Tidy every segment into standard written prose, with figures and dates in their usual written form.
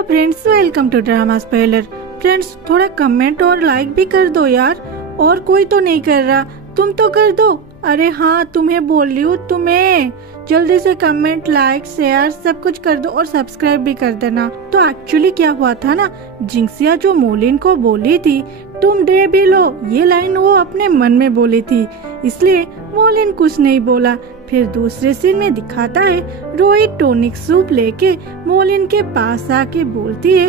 Hello friends, welcome to drama spoiler. Friends, थोड़ा comment और like भी कर दो यार। और कोई तो नहीं कर रहा, तुम तो कर दो। अरे हाँ, तुम्हें बोल रही हूँ, तुम्हें जल्दी से कमेंट, लाइक, शेयर सब कुछ कर दो और सब्सक्राइब भी कर देना। तो एक्चुअली क्या हुआ था ना, जिंक्सिया जो मोलिन को बोली थी तुम दे भी लो, ये लाइन वो अपने मन में बोली थी, इसलिए मोलिन कुछ नहीं बोला। फिर दूसरे सीन में दिखाता है रोई टॉनिक सूप लेके मोलिन के पास आके बोलती है,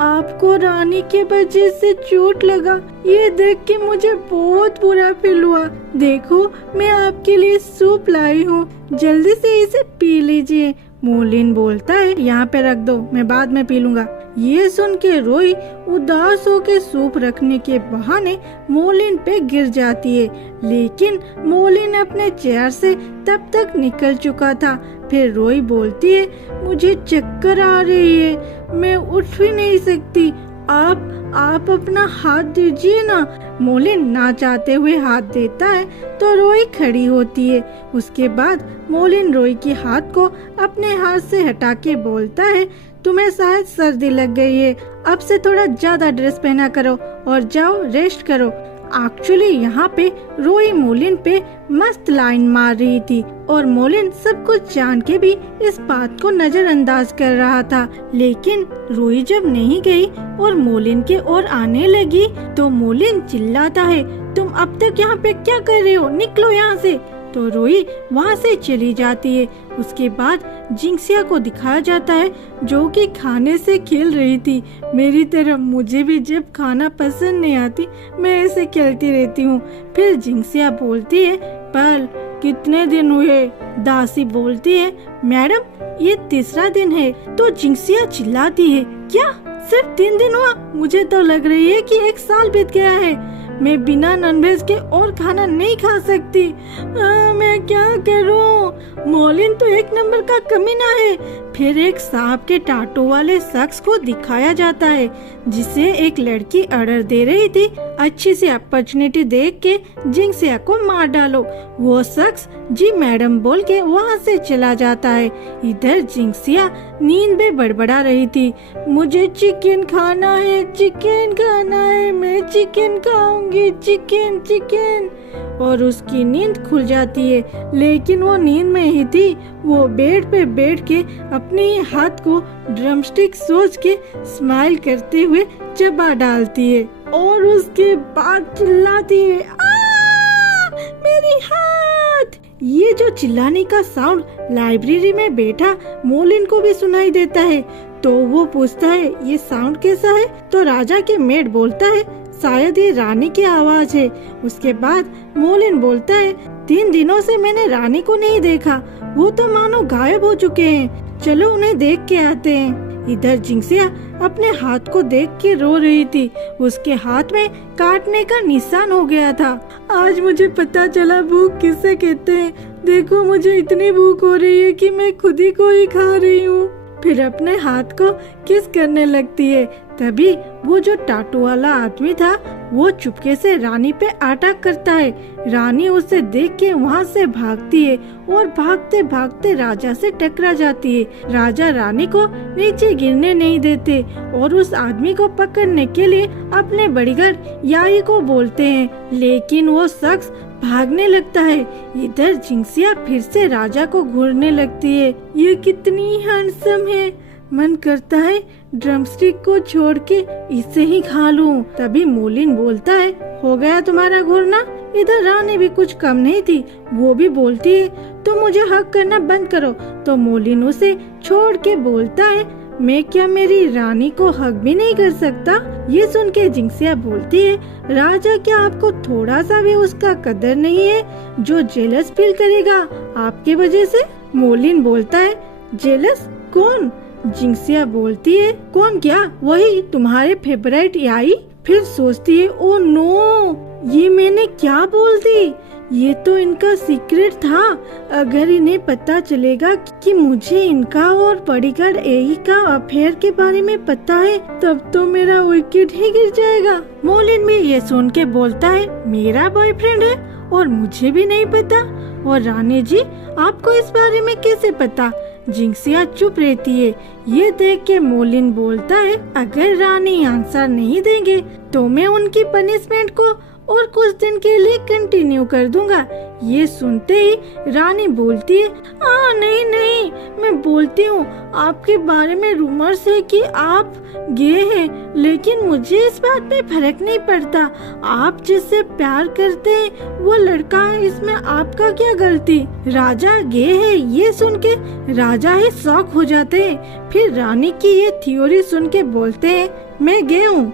आपको रानी के वजह से चोट लगा, ये देख के मुझे बहुत बुरा फील हुआ। देखो मैं आपके लिए सूप लाई हूँ, जल्दी से इसे पी लीजिए। मोलिन बोलता है, यहाँ पे रख दो, मैं बाद में पी लूंगा। ये सुन के रोई उदास होके सूप रखने के बहाने मोलिन पे गिर जाती है, लेकिन मोलिन अपने चेयर से तब तक निकल चुका था। फिर रोई बोलती है, मुझे चक्कर आ रही है, मैं उठ भी नहीं सकती, आप अपना हाथ दीजिए ना। मोलिन ना चाहते हुए हाथ देता है तो रोई खड़ी होती है। उसके बाद मोलिन रोई के हाथ को अपने हाथ से हटा के बोलता है, तुम्हें शायद सर्दी लग गई है, अब से थोड़ा ज्यादा ड्रेस पहना करो और जाओ रेस्ट करो। एक्चुअली यहाँ पे रोई मोलिन पे मस्त लाइन मार रही थी और मोलिन सब कुछ जान के भी इस बात को नजरअंदाज कर रहा था। लेकिन रोई जब नहीं गई और मोलिन के ओर आने लगी तो मोलिन चिल्लाता है, तुम अब तक यहाँ पे क्या कर रहे हो, निकलो यहाँ से। तो रोई वहाँ से चली जाती है। उसके बाद जिंक्सिया को दिखाया जाता है जो कि खाने से खेल रही थी। मेरी तरह मुझे भी जब खाना पसंद नहीं आती मैं ऐसे खेलती रहती हूँ। फिर जिंक्सिया बोलती है, पर कितने दिन हुए? दासी बोलती है, मैडम ये तीसरा दिन है। तो जिंक्सिया चिल्लाती है, क्या सिर्फ 3 दिन हुआ? मुझे तो लग रही है कि 1 साल बीत गया है। मैं बिना नॉनवेज के और खाना नहीं खा सकती। मैं क्या करूं? मोलिन तो 1 नंबर का कमीना है। फिर एक सांप के टाटू वाले शख्स को दिखाया जाता है जिसे एक लड़की ऑर्डर दे रही थी, अच्छी सी अपॉर्चुनिटी देख के जिंक्सिया को मार डालो। वो शख्स जी मैडम बोल के वहाँ से चला जाता है। इधर जिंक्सिया नींद में बड़बड़ा रही थी, मुझे चिकन खाना है, चिकन खाना है, मैं चिकन खाऊंगी, चिकन चिकन। और उसकी नींद खुल जाती है, लेकिन वो नींद में ही थी। वो बेड पे बैठ के अपने हाथ को ड्रमस्टिक सोच के स्माइल करते हुए चबा डालती है और उसके बाद चिल्लाती है, मेरी हाथ। ये जो चिल्लाने का साउंड लाइब्रेरी में बैठा मोलिन को भी सुनाई देता है। तो वो पूछता है, ये साउंड कैसा है? तो राजा के मेड बोलता है, शायद ये रानी की आवाज है। उसके बाद मोलिन बोलता है, 3 दिनों से मैंने रानी को नहीं देखा, वो तो मानो गायब हो चुके हैं, चलो उन्हें देख के आते हैं। इधर जिंक्सिया अपने हाथ को देख के रो रही थी, उसके हाथ में काटने का निशान हो गया था। आज मुझे पता चला भूख किसे कहते हैं। देखो मुझे इतनी भूख हो रही है कि मैं खुद ही को ही खा रही हूँ। फिर अपने हाथ को किस करने लगती है। तभी वो जो टाटू वाला आदमी था वो चुपके से रानी पे अटैक करता है। रानी उसे देख के वहाँ से भागती है और भागते भागते राजा से टकरा जाती है। राजा रानी को नीचे गिरने नहीं देते और उस आदमी को पकड़ने के लिए अपने बड़ीगर याई को बोलते हैं, लेकिन वो शख्स भागने लगता है। इधर जिंक्सिया फिर से राजा को घूरने लगती है, ये कितनी हैंडसम है, मन करता है ड्रमस्टिक को छोड़ के इसे ही खा लूं। तभी मोलिन बोलता है, हो गया तुम्हारा घूरना? इधर रानी भी कुछ कम नहीं थी, वो भी बोलती है, तुम मुझे हक करना बंद करो। तो मोलिन उसे छोड़ के बोलता है, मैं क्या मेरी रानी को हक भी नहीं कर सकता? ये सुन के जिंक्सिया बोलती है, राजा क्या आपको थोड़ा सा भी उसका कदर नहीं है जो जेलस फील करेगा आपके वजह से? मोलिन बोलता है, जेलस कौन? जिंक्सिया बोलती है, कौन क्या, वही तुम्हारे फेवरेट याई। फिर सोचती है, ओ नो, ये मैंने क्या बोल दी, ये तो इनका सीक्रेट था। अगर इन्हें पता चलेगा कि मुझे इनका और बॉडीगार्ड एई का अफेयर के बारे में पता है तब तो मेरा विकेट ही गिर जाएगा। मोलिन भी ये सुन के बोलता है, मेरा बॉयफ्रेंड है और मुझे भी नहीं पता। और रानी जी आपको इस बारे में कैसे पता? जिंक्सिया चुप रहती है। ये देख के मोलिन बोलता है, अगर रानी आंसर नहीं देंगे तो मैं उनकी पनिशमेंट को और कुछ दिन के लिए कंटिन्यू कर दूंगा। ये सुनते ही रानी बोलती है, नहीं नहीं, मैं बोलती हूँ आपके बारे में रूमर्स है कि आप गे हैं, लेकिन मुझे इस बात में फर्क नहीं पड़ता। आप जिससे प्यार करते हैं वो लड़का है, इसमें आपका क्या गलती। राजा गे है ये सुन के राजा ही शॉक हो जाते हैं। फिर रानी की ये थ्योरी सुन के बोलते हैं, मैं गे हूँ।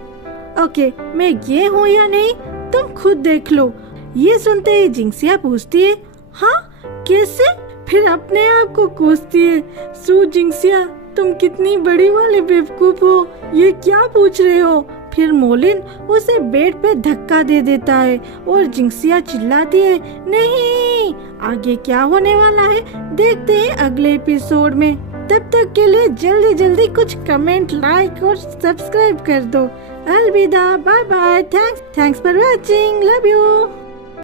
ओके, मैं गे हूँ या नहीं तुम खुद देख लो। ये सुनते ही जिंक्सिया पूछती है, हाँ कैसे? फिर अपने आप को कोसती है, सू जिंक्सिया तुम कितनी बड़ी वाले बेवकूफ हो, ये क्या पूछ रहे हो। फिर मोलिन उसे बेड पे धक्का दे देता है और जिंक्सिया चिल्लाती है, नहीं। आगे क्या होने वाला है देखते हैं अगले एपिसोड में। तब तक के लिए जल्दी जल्दी कुछ कमेंट, लाइक और सब्सक्राइब कर दो। अलविदा, bye bye, thanks for watching, love you.